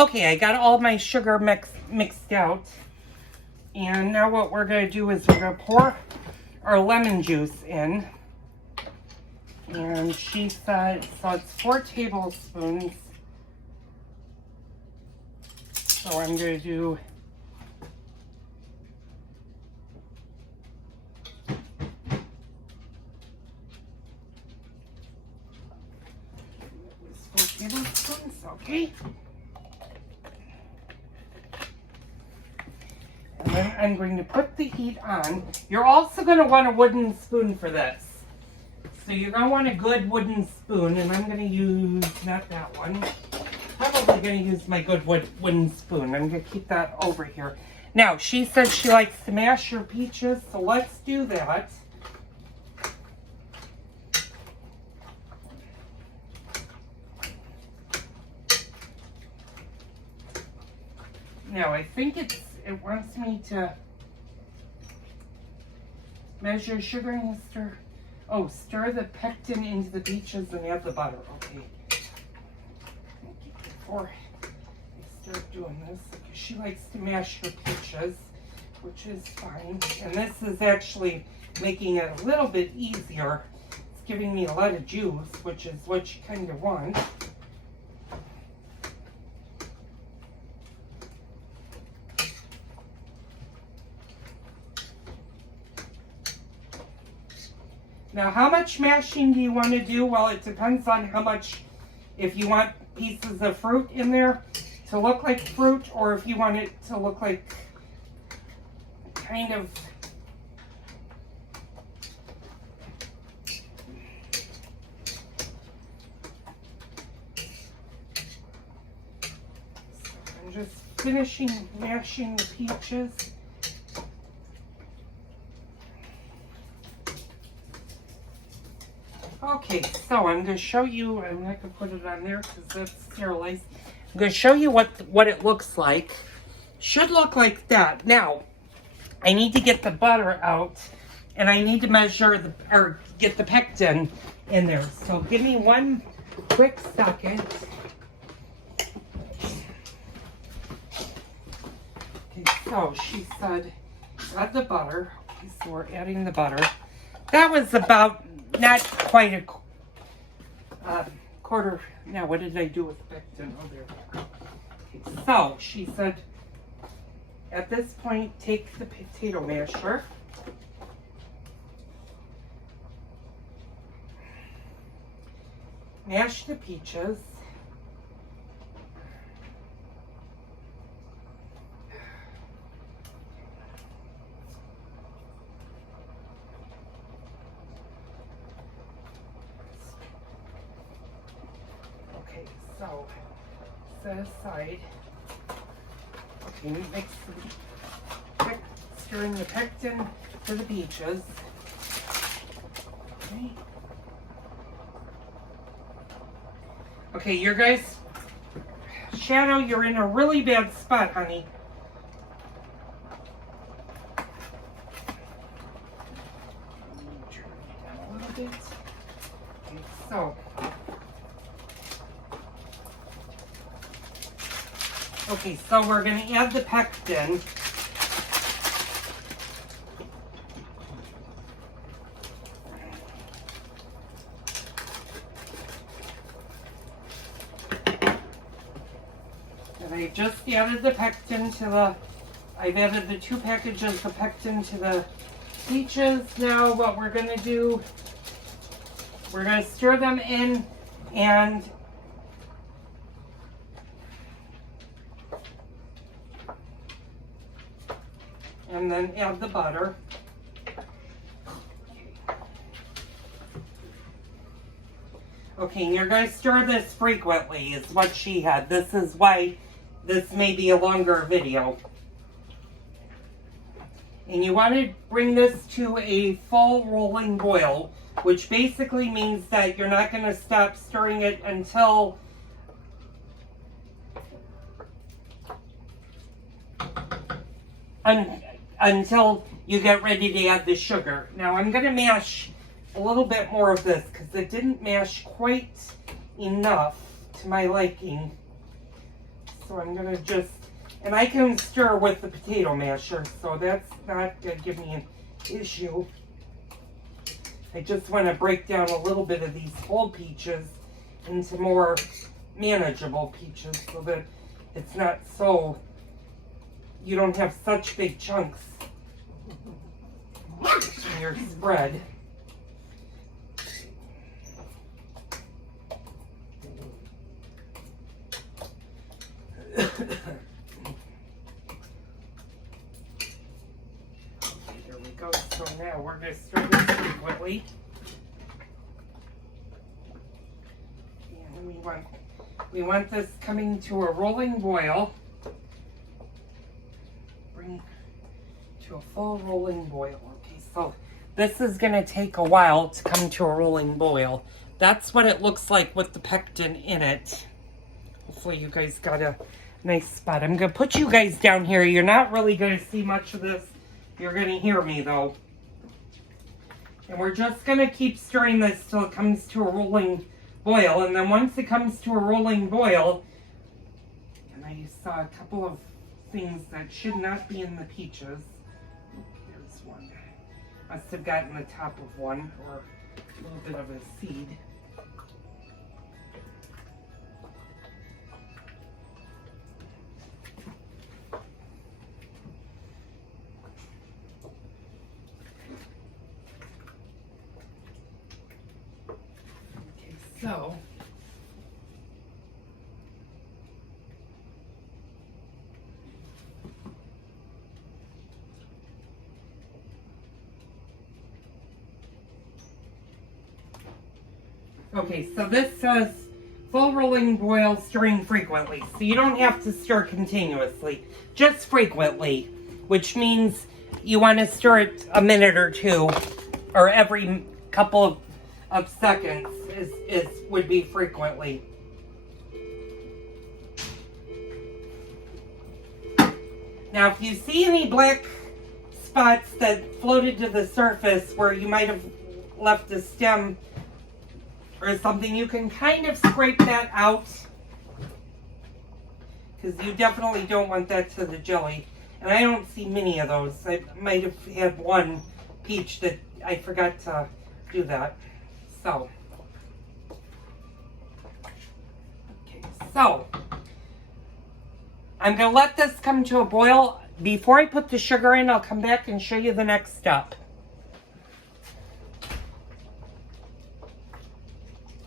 Okay, I got all my sugar mixed out. And now what we're going to do is we're going to pour our lemon juice in. And she said, so it's 4 tablespoons. So I'm going to do tablespoons, okay. And then I'm going to put the heat on. You're also going to want a wooden spoon for this. So you're going to want a good wooden spoon, and I'm going to use, not that one, probably going to use my good wooden spoon. I'm going to keep that over here. Now, she says she likes to mash her peaches, so let's do that. Now, I think it wants me to measure sugar and stir. Oh, stir the pectin into the peaches and add the butter. Okay. Before I start doing this, because she likes to mash her peaches, which is fine. And this is actually making it a little bit easier. It's giving me a lot of juice, which is what you kind of want. Now, how much mashing do you want to do? Well, it depends on how much, if you want pieces of fruit in there to look like fruit, or if you want it to look like kind of I'm just finishing mashing the peaches. Okay, so I'm going to show you, I'm not going to put it on there because that's sterilized. I'm going to show you what it looks like. Should look like that. Now, I need to get the butter out, and I need to measure or get the pectin in there. So give me one quick second. Okay, so she said add the butter. Okay, so we're adding the butter. That was about not quite a quarter. Now, what did I do with the pectin? Oh, there. Okay, so she said, at this point, take the potato masher. Mash the peaches. So, set aside. Okay, mix stirring the pectin for the peaches. Okay. Okay, your guys, Shadow, you're in a really bad spot, honey. Turn it down a little bit. Okay, so. Okay, so we're going to add the pectin. And I just added the pectin to the, I've added the 2 packages of pectin to the peaches. Now what we're going to do, we're going to stir them in and then add the butter. Okay, and you're going to stir this frequently is what she had. This is why this may be a longer video. And you want to bring this to a full rolling boil, which basically means that you're not going to stop stirring it until you get ready to add the sugar. Now I'm going to mash a little bit more of this because it didn't mash quite enough to my liking. So I'm gonna just, and I can stir with the potato masher, so that's not gonna give me an issue. I just want to break down a little bit of these whole peaches into more manageable peaches so that it's not so, you don't have such big chunks in your spread. Okay, there we go. So now we're going to stir this frequently. And we want this coming to a rolling boil. Bring to a full rolling boil. Okay, so this is going to take a while to come to a rolling boil. That's what it looks like with the pectin in it. Hopefully you guys got a nice spot. I'm going to put you guys down here. You're not really going to see much of this. You're going to hear me though. And we're just going to keep stirring this till it comes to a rolling boil. And then once it comes to a rolling boil, and I saw a couple of things that should not be in the peaches. There's one. Must have gotten the top of one or a little bit of a seed. So, okay, so this says full rolling boil, stirring frequently. So you don't have to stir continuously, just frequently, which means you want to stir it a minute or two, or every couple of seconds would be frequently. Now, if you see any black spots that floated to the surface where you might have left a stem or something, you can kind of scrape that out, because you definitely don't want that to the jelly. And I don't see many of those. I might have had one peach that I forgot to do that. So, okay, so I'm going to let this come to a boil. Before I put the sugar in, I'll come back and show you the next step.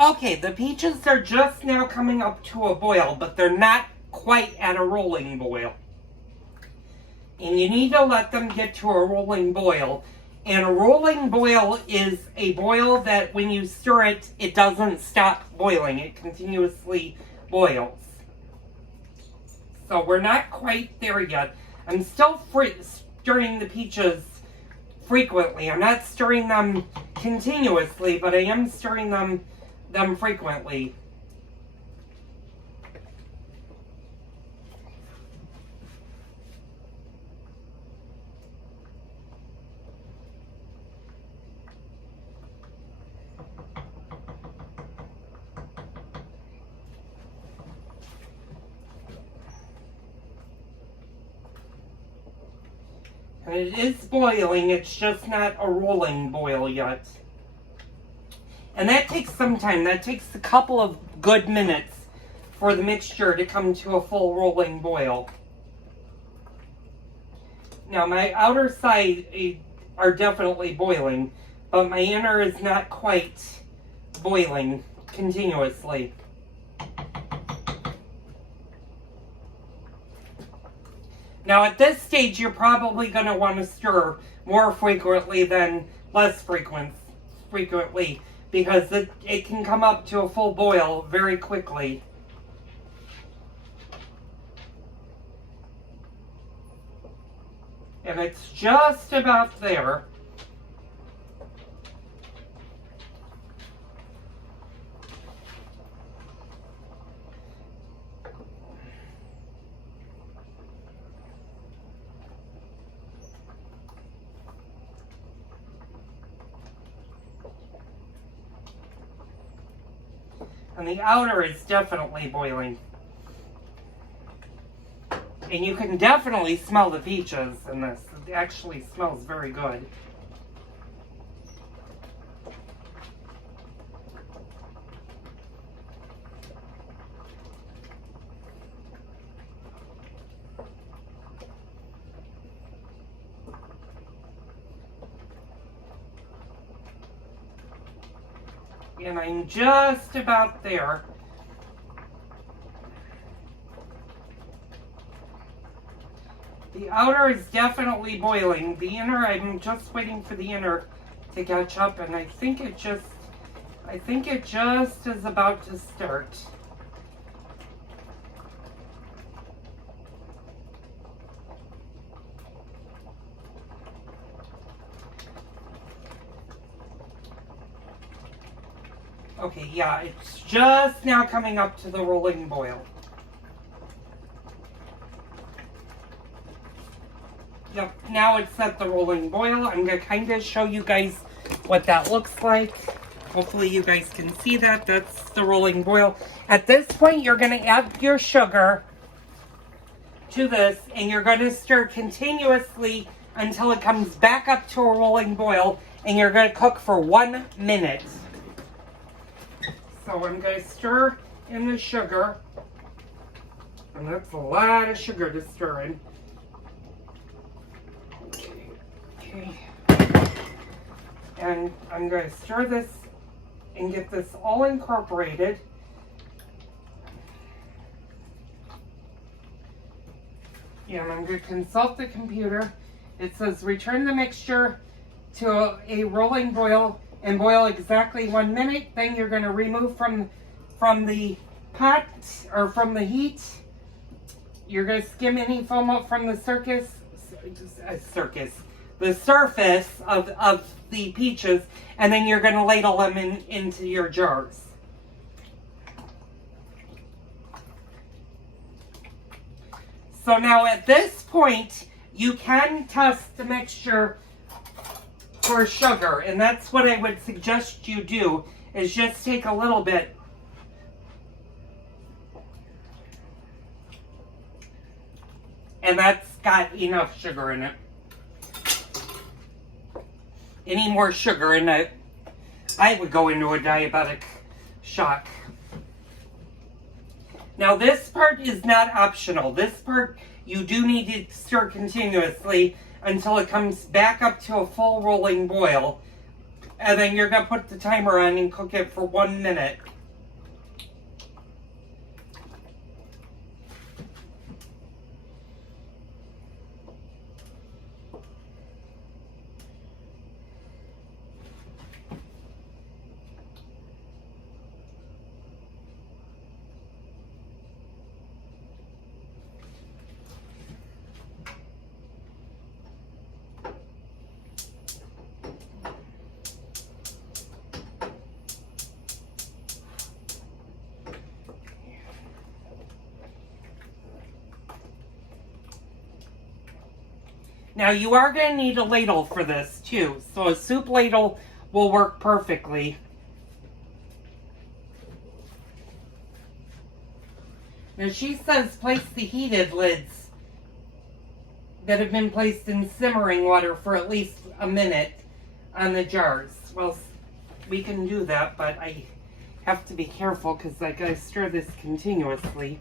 Okay, the peaches are just now coming up to a boil, but they're not quite at a rolling boil. And you need to let them get to a rolling boil. And a rolling boil is a boil that when you stir it, it doesn't stop boiling. It continuously boils. So we're not quite there yet. I'm still stirring the peaches frequently. I'm not stirring them continuously, but I am stirring them frequently. And it is boiling, it's just not a rolling boil yet. And that takes some time. That takes a couple of good minutes for the mixture to come to a full rolling boil. Now my outer side are definitely boiling, but my inner is not quite boiling continuously. Now at this stage, you're probably going to want to stir more frequently than less frequently, because it can come up to a full boil very quickly. And it's just about there. And the outer is definitely boiling. And you can definitely smell the peaches in this. It actually smells very good. And I'm just about there. The outer is definitely boiling. The inner, I'm just waiting for the inner to catch up, and I think it just is about to start. Okay, yeah, it's just now coming up to the rolling boil. Yep, now it's at the rolling boil. I'm going to kind of show you guys what that looks like. Hopefully you guys can see that. That's the rolling boil. At this point, you're going to add your sugar to this, and you're going to stir continuously until it comes back up to a rolling boil, and you're going to cook for 1 minute. So I'm going to stir in the sugar, and that's a lot of sugar to stir in. Okay. And I'm going to stir this and get this all incorporated. Yeah, and I'm going to consult the computer. It says return the mixture to a rolling boil and boil exactly 1 minute. Then you're going to remove from the pot or from the heat. You're going to skim any foam up from the surface of the peaches, and then you're going to ladle them into your jars. So now at this point, you can test the mixture for sugar, and that's what I would suggest you do, is just take a little bit. And that's got enough sugar in it. Any more sugar in it, I would go into a diabetic shock. Now this part is not optional. This part you do need to stir continuously until it comes back up to a full rolling boil. And then you're going to put the timer on and cook it for 1 minute. Now you are going to need a ladle for this too, so a soup ladle will work perfectly. Now she says place the heated lids that have been placed in simmering water for at least a minute on the jars. Well, we can do that, but I have to be careful because I gotta stir this continuously.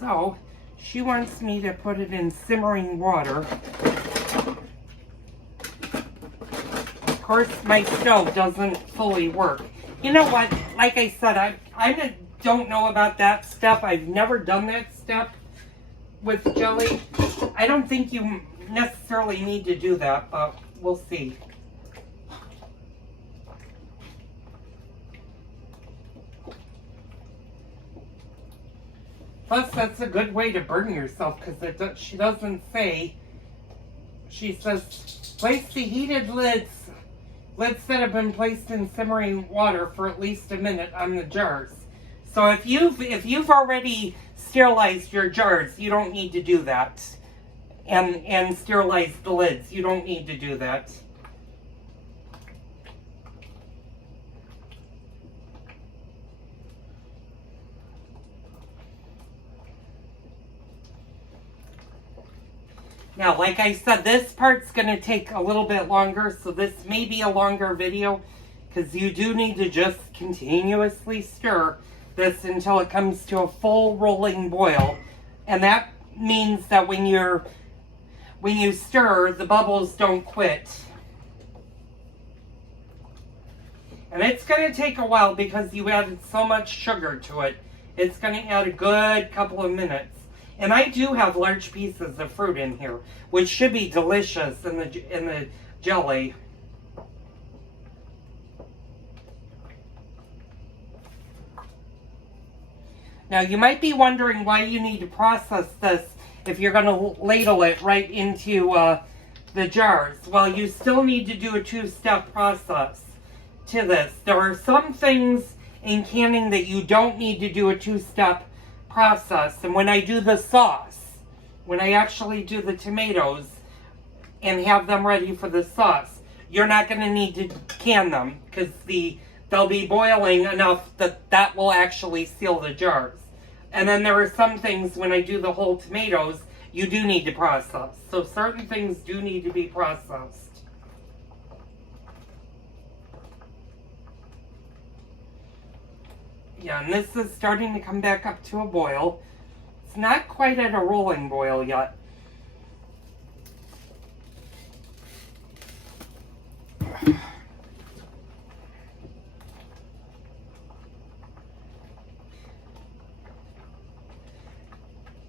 So, she wants me to put it in simmering water. Of course, my stove doesn't fully work. You know what? Like I said, I don't know about that step. I've never done that step with jelly. I don't think you necessarily need to do that, but we'll see. Plus, that's a good way to burn yourself because she doesn't say. She says, place the heated lids that have been placed in simmering water for at least a minute on the jars. So if you've already sterilized your jars, you don't need to do that. And sterilize the lids, you don't need to do that. Now, like I said, this part's going to take a little bit longer, so this may be a longer video because you do need to just continuously stir this until it comes to a full rolling boil. And that means that when you stir, the bubbles don't quit. And it's going to take a while because you added so much sugar to it. It's going to add a good couple of minutes. And I do have large pieces of fruit in here, which should be delicious in the jelly. Now you might be wondering why you need to process this if you're going to ladle it right into the jars. Well, you still need to do a two-step process to this. There are some things in canning that you don't need to do a two-step process. And when I do the sauce, when I actually do the tomatoes and have them ready for the sauce, you're not going to need to can them because they'll be boiling enough that will actually seal the jars. And then there are some things when I do the whole tomatoes, you do need to process. So certain things do need to be processed. Yeah, and this is starting to come back up to a boil. It's not quite at a rolling boil yet.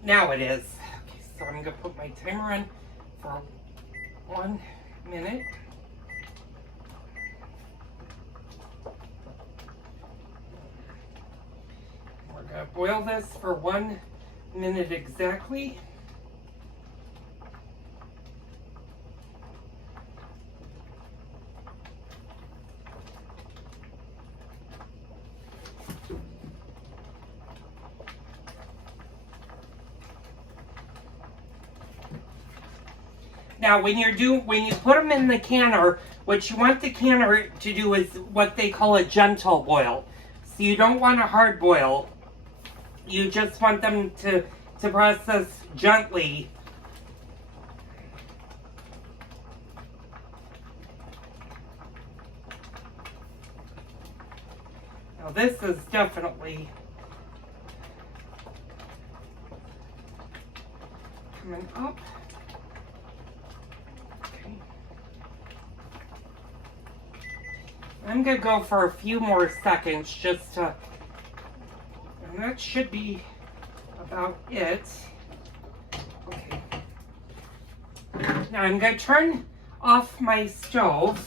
Now it is. Okay, so I'm going to put my timer on for 1 minute. We're going to boil this for 1 minute exactly. Now, when you put them in the canner, what you want the canner to do is what they call a gentle boil. So you don't want a hard boil. You just want them to process gently. Now, this is definitely coming up. I'm going to go for a few more seconds just to, and that should be about it. Okay. Now I'm going to turn off my stove.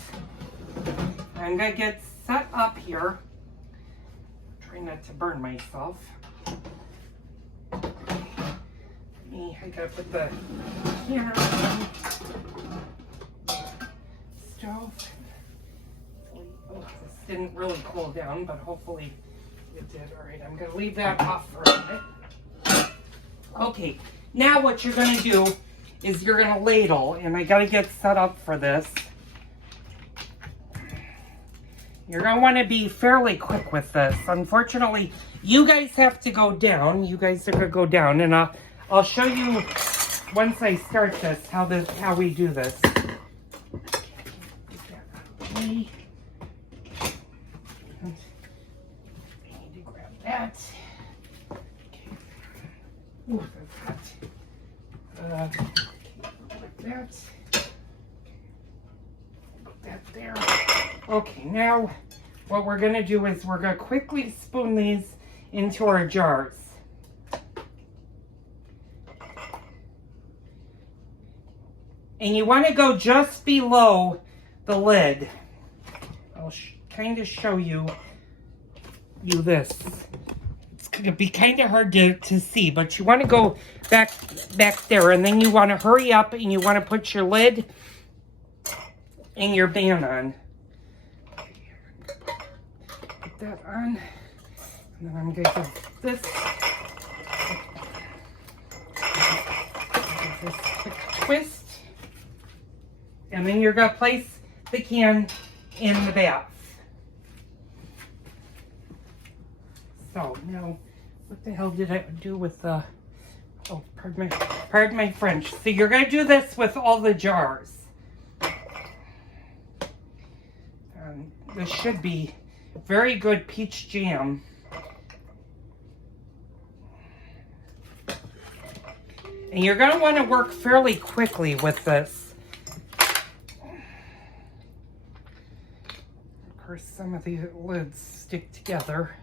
I'm going to get set up here. Try not to burn myself. I got to put the canner on stove. Oh, this didn't really cool down, but hopefully it did. All right, I'm going to leave that off for a minute. Okay, now what you're going to do is you're going to ladle, and I got to get set up for this. You're going to want to be fairly quick with this. Unfortunately, you guys have to go down. You guys are going to go down, and I'll show you once I start this how we do this. Okay. I need to grab that. Okay. Ooh, that's hot. Like that. Put that there. Okay, now what we're going to do is we're going to quickly spoon these into our jars. And you want to go just below the lid. I'll kind of show you this. It's going to be kind of hard to see, but you want to go back there, and then you want to hurry up, and you want to put your lid and your pan on. Put that on, and then I'm going to give this quick twist, and then you're going to place the can in the bath. So now, what the hell did I do with the Oh, pardon my French. So you're going to do this with all the jars. This should be very good peach jam. And you're going to want to work fairly quickly with this. Of course, some of the lids stick together.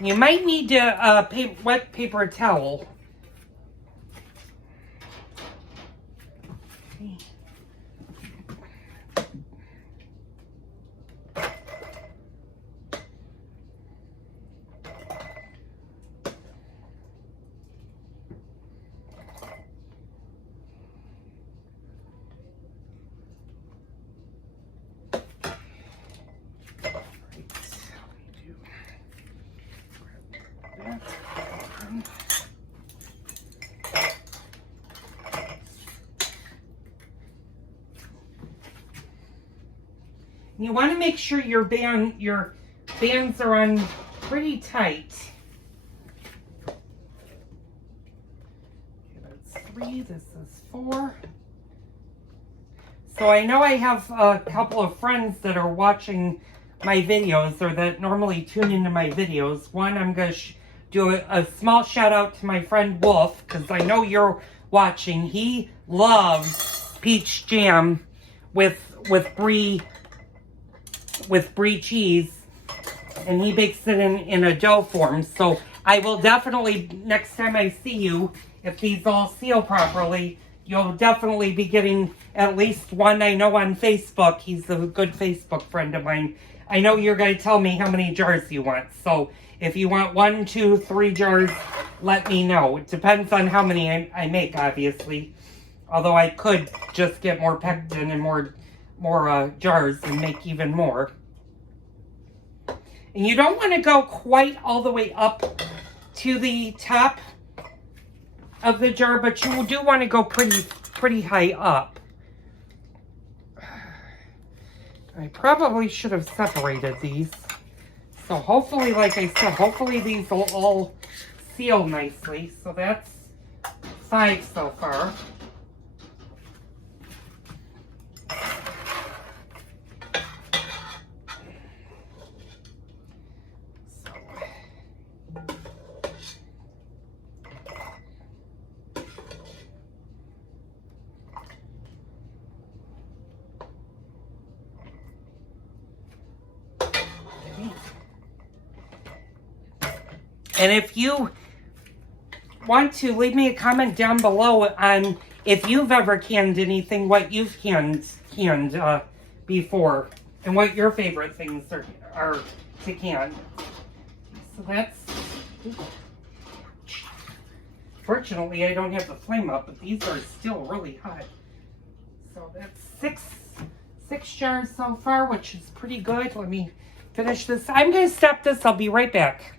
You might need a wet paper towel. You want to make sure your bands are on pretty tight. Okay, that's 3, this is 4. So I know I have a couple of friends that are watching my videos, or that normally tune into my videos. One, I'm going to do a small shout out to my friend Wolf, because I know you're watching. He loves peach jam with brie cheese, and he bakes it in a dough form. So I will definitely, next time I see you, if these all seal properly, you'll definitely be getting at least one. I know on Facebook, he's a good Facebook friend of mine. I know you're going to tell me how many jars you want. So if you want 1, 2, 3 jars, let me know. It depends on how many I make, obviously. Although I could just get more pectin and more jars and make even more. And you don't want to go quite all the way up to the top of the jar, but you do want to go pretty high up. I probably should have separated these. So hopefully, like I said, hopefully these will all seal nicely. So that's 5 so far. And if you want to, leave me a comment down below on if you've ever canned anything, what you've canned before, and what your favorite things are to can. So that's... Fortunately, I don't have the flame up, but these are still really hot. So that's six jars so far, which is pretty good. Let me finish this. I'm going to stop this. I'll be right back.